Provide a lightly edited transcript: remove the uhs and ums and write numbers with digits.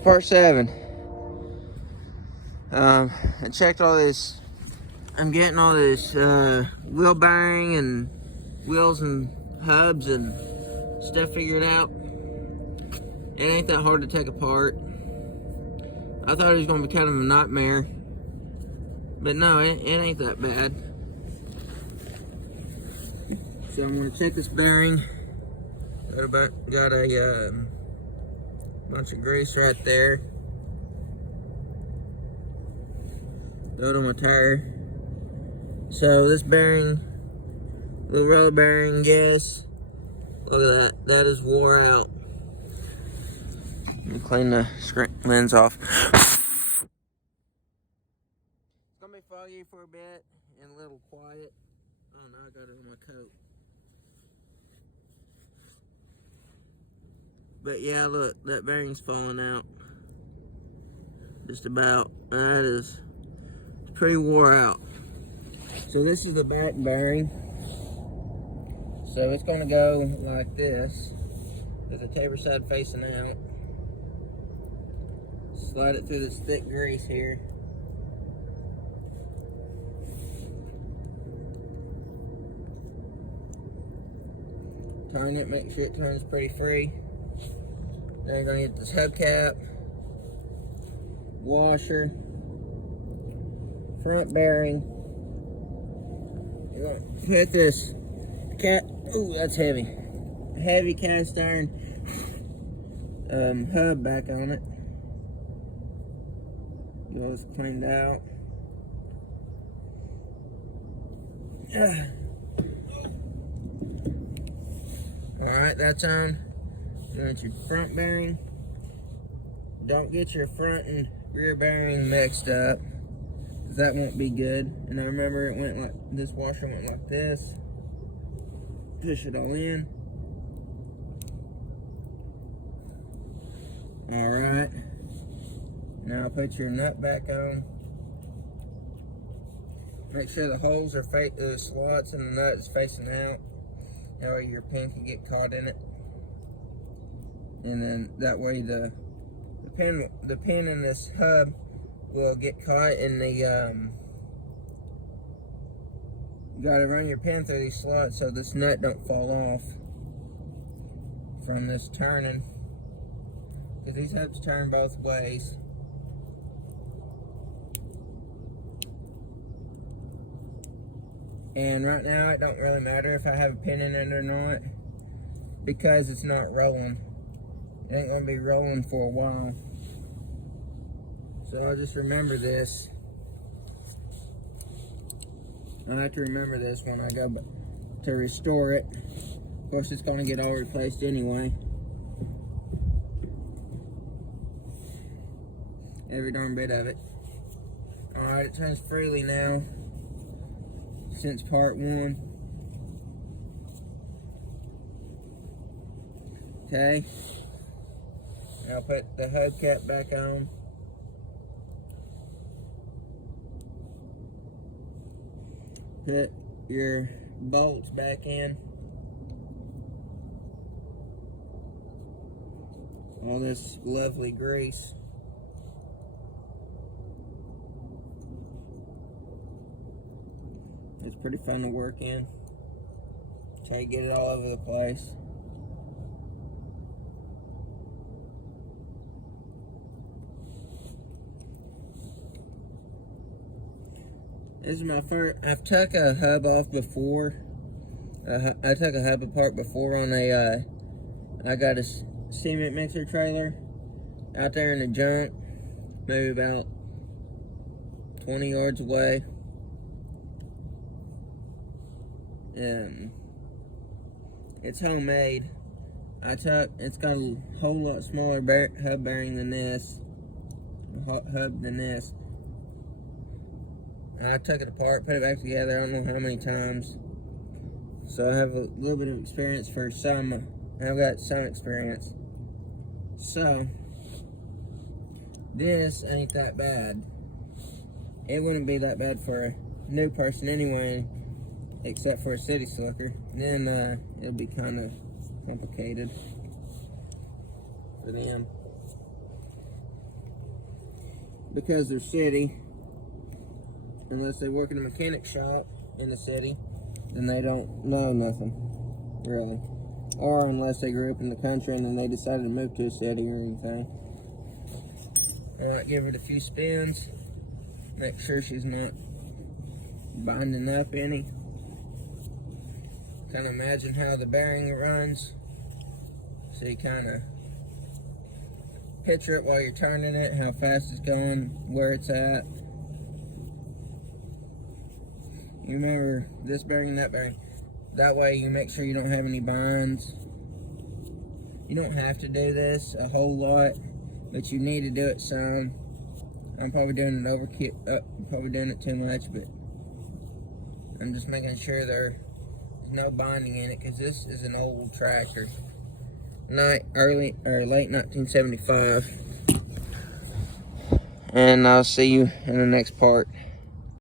Part 7. I checked all this. I'm getting all this wheel bearing and wheels and hubs and stuff figured out. It ain't that hard to take apart. I thought it was going to be kind of a nightmare, but no, it ain't that bad. So I'm going to check this bearing. Got a bunch of grease right there. Throw it on my tire. So this bearing, the roller bearing, yes. Look at that. That is wore out. Let me clean the lens off. It's gonna be foggy for a bit and a little quiet. Oh no, I got it on my coat. But yeah, look, that bearing's falling out. Just about. That is pretty wore out. So this is the back bearing. So it's gonna go like this. There's a taper side facing out. Slide it through this thick grease here. Turn it, make sure it turns pretty free. Then you're gonna get this hubcap, washer, front bearing. You're gonna put this ooh, that's heavy. Heavy cast iron hub back on it. Get all this cleaned out. Alright, that's on. You want your front bearing. Don't get your front and rear bearing mixed up, because that won't be good. And I remember it went like this, washer went like this. Push it all in. Alright. Now put your nut back on. Make sure the holes are the slots in the nut is facing out. That way your pin can get caught in it. And then that way the pin in this hub will get caught in the you gotta run your pin through these slots so this nut don't fall off from this turning, because these hubs turn both ways. And right now it don't really matter if I have a pin in it or not, because it's not rolling. It ain't gonna be rolling for a while. So I'll just remember this. I have to remember this when I go to restore it. Of course, it's gonna get all replaced anyway. Every darn bit of it. Alright, it turns freely now since part 1. Okay. I'll put the hubcap back on. Put your bolts back in. All this lovely grease. It's pretty fun to work in. Try to get it all over the place. This is my first. I've took a hub off before. I took a hub apart before on a. I got a cement mixer trailer out there in the junk, maybe about 20 yards away. It's homemade. It's got a whole lot smaller hub bearing than this. Hub than this. I took it apart, put it back together, I don't know how many times. So I have a little bit of experience for some. I've got some experience. So, this ain't that bad. It wouldn't be that bad for a new person anyway, except for a city slicker. Then it'll be kind of complicated for them. because they're city, unless they work in a mechanic shop in the city, then they don't know nothing, really. Or unless they grew up in the country and then they decided to move to a city or anything. I might give it a few spins, make sure she's not binding up any. Kind of imagine how the bearing runs, so you kind of picture it while you're turning it, how fast it's going, where it's at. You remember this bearing and that bearing. That way you make sure you don't have any binds. You don't have to do this a whole lot, but you need to do it some. I'm probably doing it probably doing it too much, but I'm just making sure there's no binding in it, because this is an old tractor. Late 1975. And I'll see you in the next part.